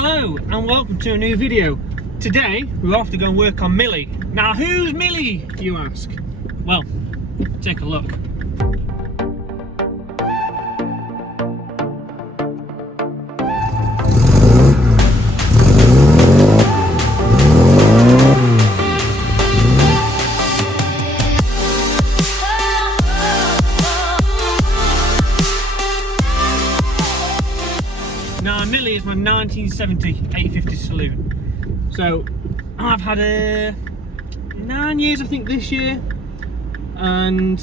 Hello and welcome to a new video. Today we're off to go and work on Millie. Now who's Millie, you ask? Well, take a look. Now Millie is my 1970 850 saloon. So I've had 9 years I think this year, and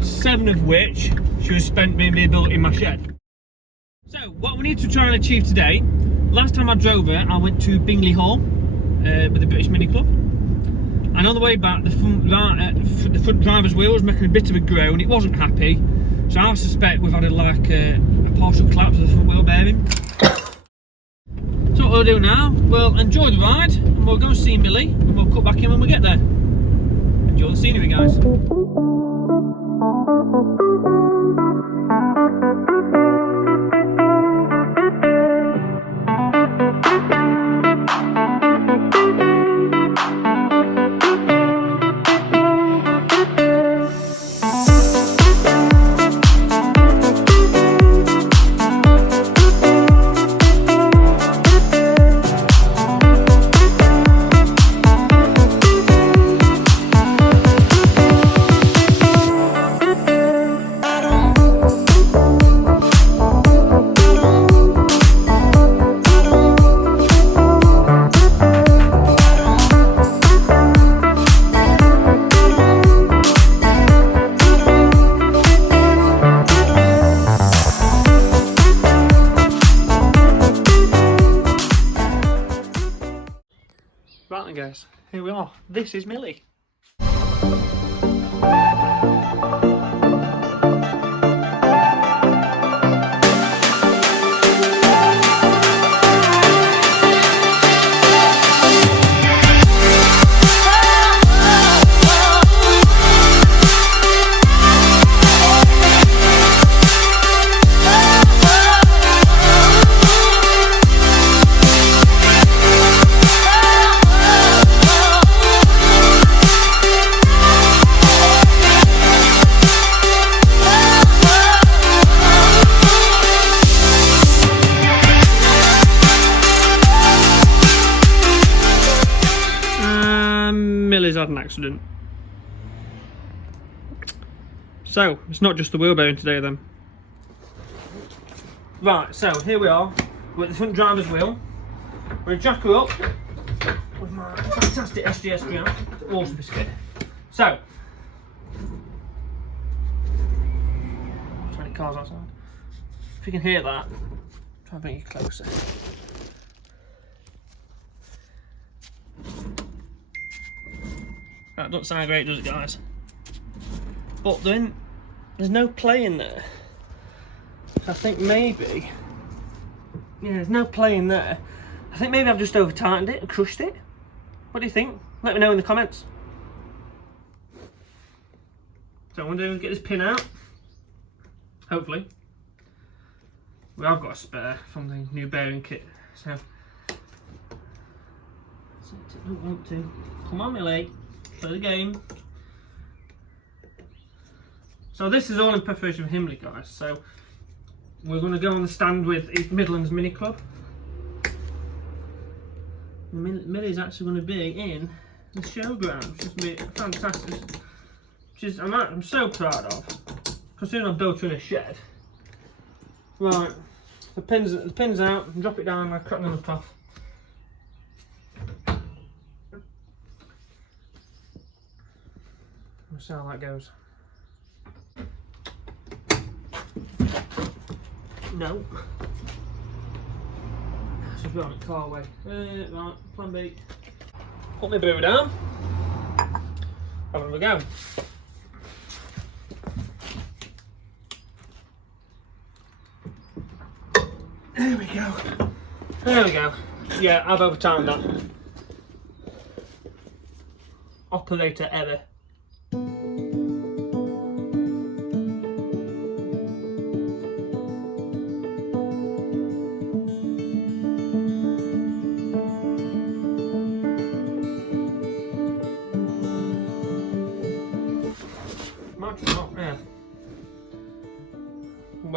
7 of which she was spent being built in my shed. So what we need to try and achieve today, last time I drove her I went to Bingley Hall with the British Mini Club, and on the way back the front driver's wheel was making a bit of a groan. It wasn't happy, so I suspect we've had a partial collapse of the front wheel bearing. So what we'll do now, we'll enjoy the ride and we'll go see Millie and we'll cut back in when we get there. Enjoy the scenery, guys. Right then guys, here we are. This is Millie. Millie's had an accident. So, it's not just the wheel bearing today then. Right, so here we are. We're at the front driver's wheel. We're going to jack her up with my fantastic SGS jack. Awesome biscuit. So, 20 cars outside. If you can hear that, try and bring you closer. That doesn't sound great, does it, guys? But then there's no play in there. So I think maybe, yeah, there's no play in there. I think maybe I've just over tightened it and crushed it. What do you think? Let me know in the comments. So I'm going to get this pin out. Hopefully. We have got a spare from the new bearing kit. So I don't want to. Come on, Millie. Play the game. So this is all in preparation for Himley, guys. So we're going to go on the stand with East Midlands Mini Club. Millie's actually going to be in the showground, which is going to be fantastic. Which is I'm so proud of, considering I built her in a shed. Right, the pins out, and drop it down, and I crack the nut off. We'll see how that goes. No. Should be on the car way. Right, plan B. Put my boo down. Have a go. There we go. There we go. Yeah, I've overtimed that. Operator error.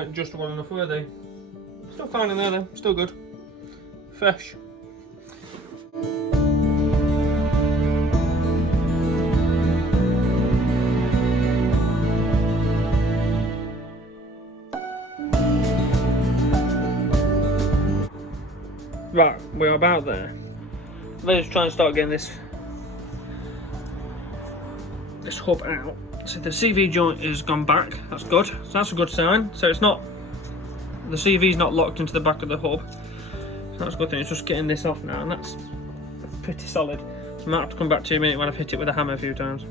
weren't just well enough, were they? Still fine in there though, still good. Fresh. Right, we're about there. Let's try and start getting this hub out. So the CV joint has gone back, that's good. So that's a good sign. So it's not, the CV's not locked into the back of the hub. So that's a good thing, it's just getting this off now, and that's pretty solid. So I might have to come back to you in a minute when I've hit it with a hammer a few times.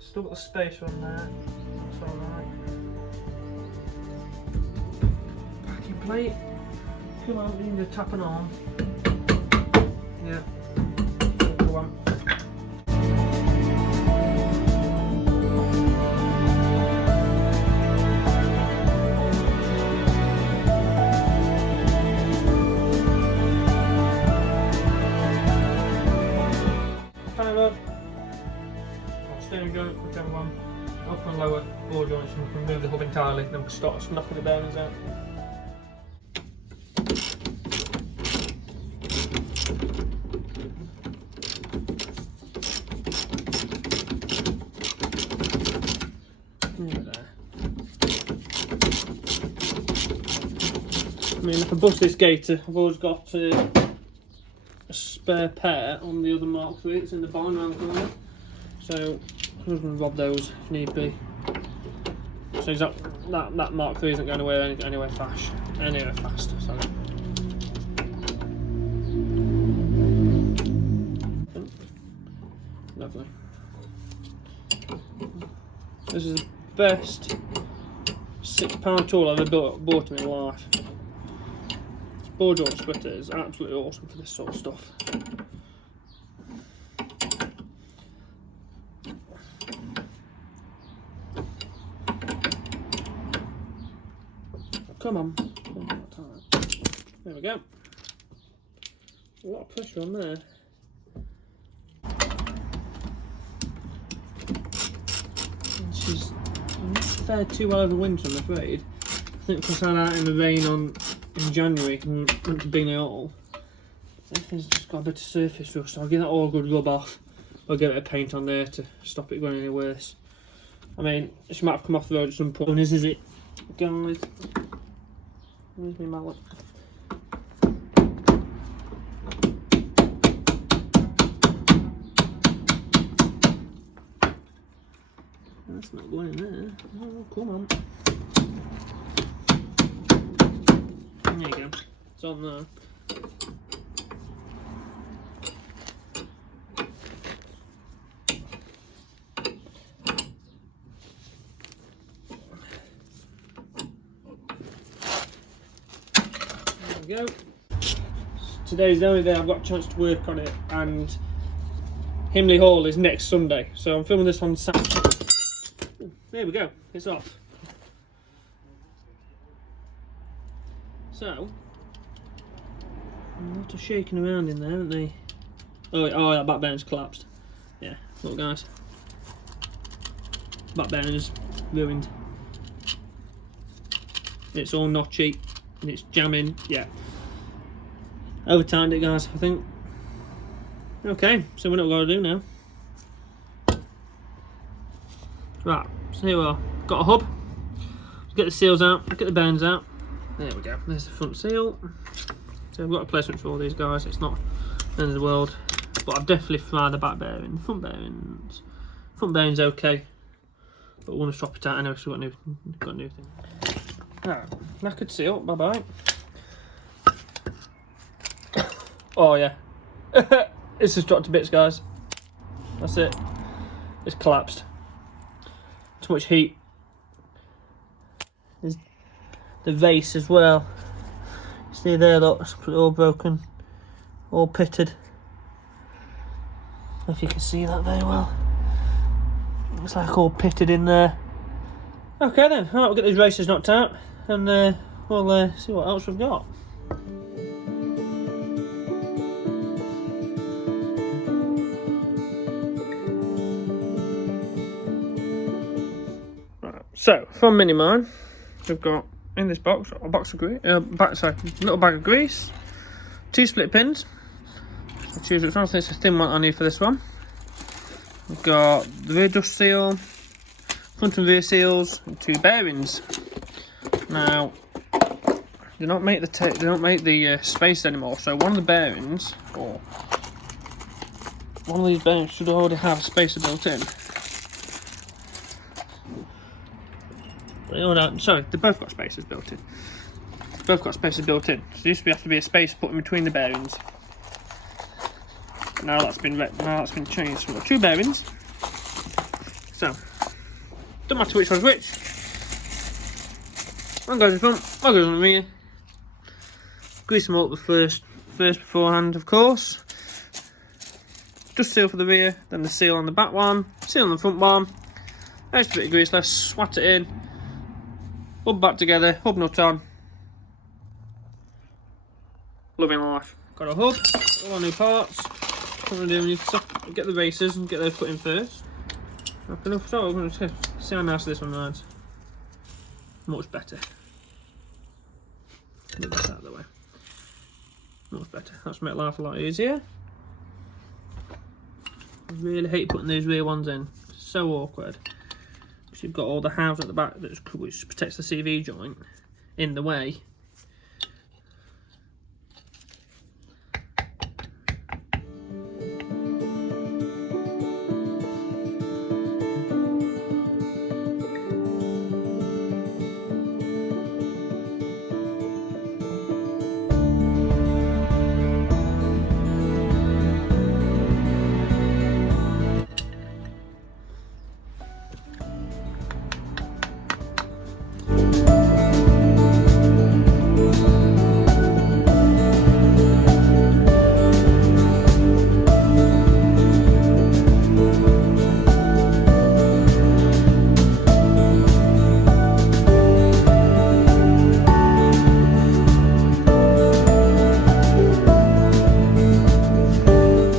Still got the space on there, that's alright. Packing plate, come on, we need to tap it on. Yeah, go on. Timer. Steering joint, whichever one, up and lower ball joints, and we can remove the hub entirely, then we can start knocking the bearings out. There. I mean, if I bust this gator, I've always got a spare pair on the other Mark III, it's in the barn around the corner. So I'm going to rob those if need be. So that Mark III isn't going away anywhere fast. Sorry. Lovely. This is the best £6 tool I've ever bought in my life. This ball joint splitter is absolutely awesome for this sort of stuff. Come on. There we go. A lot of pressure on there. And she's not fared too well over winter, I'm afraid. I think because I had out in the rain in January and went to Bingley Hall, everything's just got a bit of surface rust, so I'll give that all a good rub off. I'll get a bit of paint on there to stop it going any worse. I mean, she might have come off the road at some point. Is it, guys? Where's my mallet? That's not going there. Oh, come on. There you go. It's on there. Go. Today's the only day I've got a chance to work on it, and Himley Hall is next Sunday, so I'm filming this on Saturday. There we go, it's off. So, a lot of shaking around in there, aren't they? Oh, that back bearing's collapsed. Yeah, look guys. Back bearing is ruined. It's all notchy. And it's jamming, yeah. Overtimed it, guys, I think. Okay, so we know what we've got to do now. Right, so here we are. Got a hub. Get the seals out, get the bearings out. There we go, there's the front seal. So I've got a placement for all these guys, it's not the end of the world. But I've definitely fried the back bearing. Front bearing's okay. But we want to swap it out anyway, so we've got a new thing. Alright, knackered seal, bye bye. Oh yeah. It's just dropped to bits, guys. That's it. It's collapsed. Too much heat. There's the vase as well. See there, look, it's all broken. All pitted. I don't know if you can see that very well. It's like all pitted in there. Okay then, right, we'll get these racers knocked out and we'll see what else we've got. Right, so from Mini Mine, we've got in this box a box of grease, little bag of grease, 2 split pins. I'll choose which one. I think it's a thin one I need for this one. We've got the rear dust seal, front and rear seals, and 2 bearings. Now, they don't make the space anymore. So one of the bearings, or one of these bearings, should already have a spacer built in. Sorry, they both got spacers built in. So there used to have to be a space put in between the bearings. Now that's been changed. So we've got 2 bearings. So don't matter which one's which. One goes in front, one goes in the rear. Grease them all up first beforehand, of course. Just seal for the rear, then the seal on the back one, seal on the front one. Extra bit of grease left, swat it in. Hub back together, hub nut on. Loving life. Got a hub, all our new parts. What we're doing is get the racers and get those put in first. Okay, so we're going to see how nice this one rides. Much better. Move this out of the way. Much better. That's make life a lot easier. I really hate putting these rear ones in. It's so awkward. Because you've got all the house at the back which protects the CV joint in the way.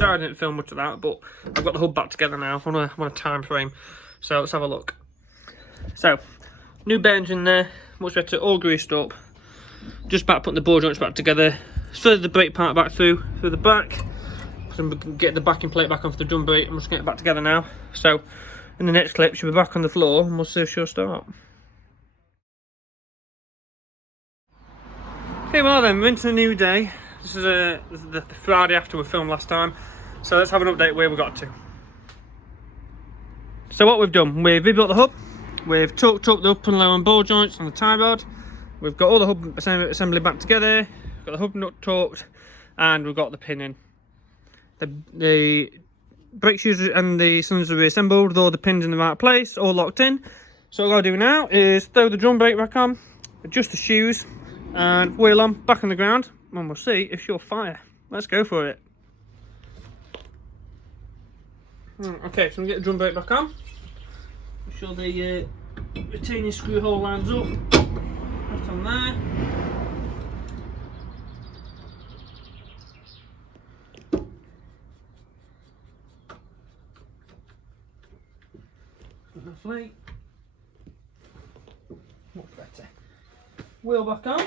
I didn't film much of that, but I've got the hub back together now. I'm on a time frame, so let's have a look. So, new bearings in there, much better, all greased up. Just about putting the ball joints back together. Threaded the brake part back through the back. So we can get the backing plate back onto the drum brake, and we'll just get it back together now. So, in the next clip, she'll be back on the floor, and we'll see if she'll start. Okay, well then, we're into a new day. This is the Friday after we filmed last time. So let's have an update where we got to. So what we've done, we've rebuilt the hub, we've torqued up the up and lower ball joints on the tie rod, we've got all the hub assembly back together, we've got the hub nut torqued, and we've got the pin in. The brake shoes and the cylinders are reassembled with all the pins in the right place, all locked in. So what I've got to do now is throw the drum brake back on, adjust the shoes, and wheel on back on the ground, and we'll see if she'll fire. Let's go for it. Okay, so I'm going to get the drum brake back on. Make sure the retaining screw hole lines up. Right on there. Lovely. Much better. Wheel back on.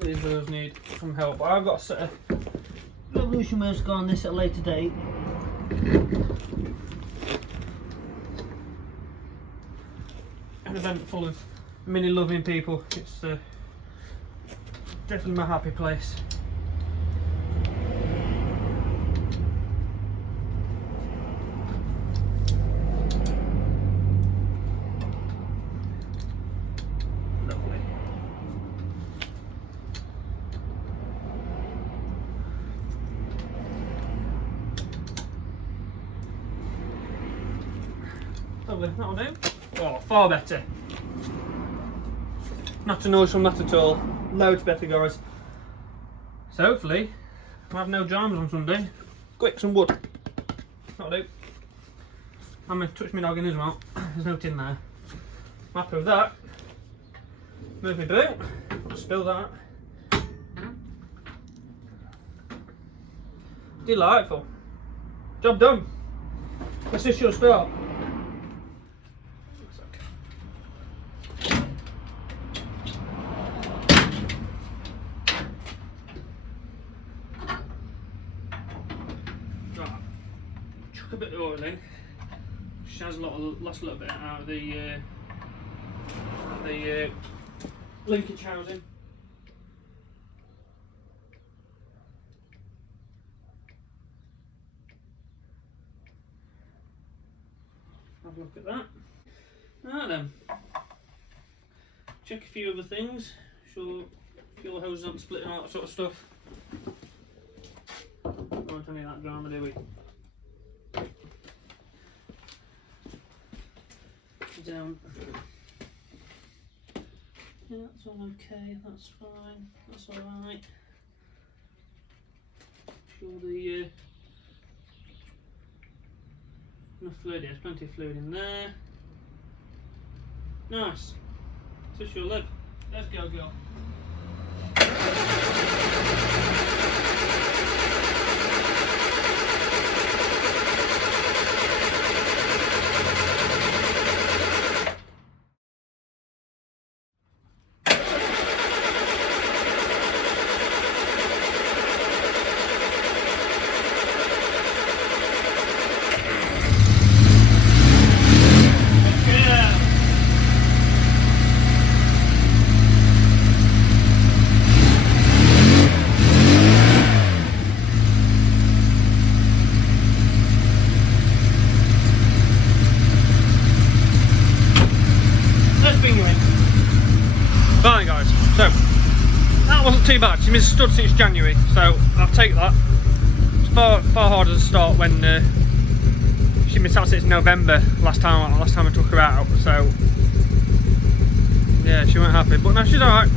These wheels need some help. I've got a set of revolution wheels to go on this at a later date. An event full of mini loving people. It's definitely my happy place. Lovely, that'll do. Oh, far better. Not a noise from that at all. Loads better, guys. So hopefully we'll have no jams on Sunday. Quick, some wood. That'll do. I'm going to touch my noggin as well. There's no tin there. I'm happy with that. Move my boot. I'll spill that. Delightful. Job done. Let's just your start. Right. Chuck a bit of oil in. She has lost a little bit out of the linkage housing. Have a look at that. Right then. Check a few other things. Sure fuel hoses aren't splitting, all that sort of stuff. Don't want any of that drama, do we? Down. Yeah, that's all okay, that's fine, that's alright. Sure the enough fluid, there's plenty of fluid in there. Nice. Just your lip. Let's go, girl. Right guys, so that wasn't too bad. She's been stood since January, so I'll take that. It's far harder to start when she's been sat since November last time I took her out. So yeah, she weren't happy, but no, she's alright.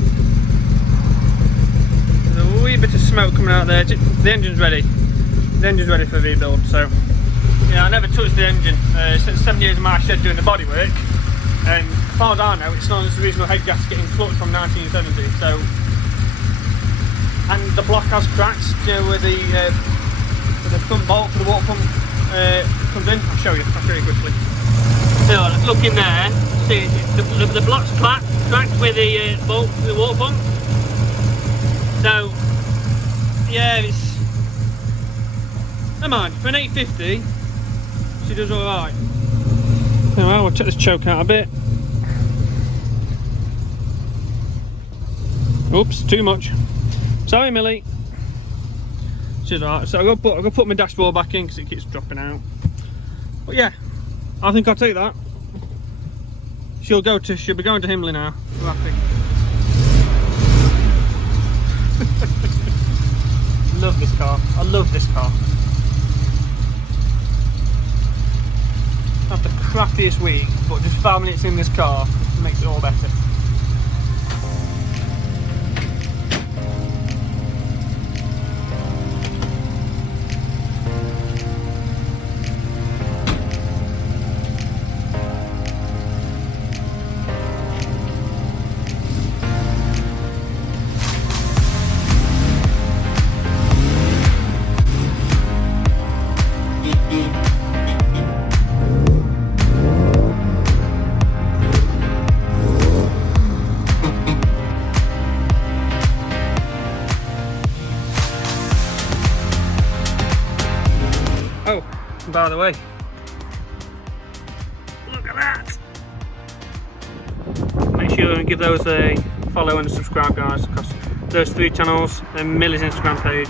There's a wee bit of smoke coming out there. The engine's ready. The engine's ready for rebuild. So yeah, I never touched the engine since 7 years of my shed doing the bodywork. And as far as I know, it's not as original head gasket in clutch from 1970. So, and the block has cracks, you know, where the front bolt for the water pump comes in. I'll show you quickly. So look in there. See, the block's cracked with the bolt for the water pump. So, yeah, it's never mind. For an 850, she does all right. Well, we'll check this choke out a bit. Oops, too much. Sorry, Millie. She's alright. So I'll go put my dashboard back in because it keeps dropping out. But yeah, I think I'll take that. She'll be going to Himley now. I'm happy. Love this car. I love this car. Had the crappiest week, but just 5 minutes in this car makes it all better. Oh, by the way, look at that! Make sure and give those a follow and a subscribe, guys, because those 3 channels and Millie's Instagram page,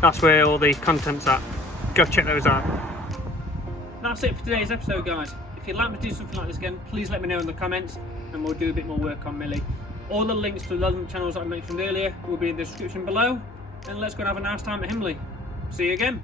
that's where all the content's at. Go check those out. That's it for today's episode, guys. If you'd like me to do something like this again, please let me know in the comments and we'll do a bit more work on Millie. All the links to the relevant channels that I mentioned earlier will be in the description below, and let's go and have a nice time at Himley. See you again.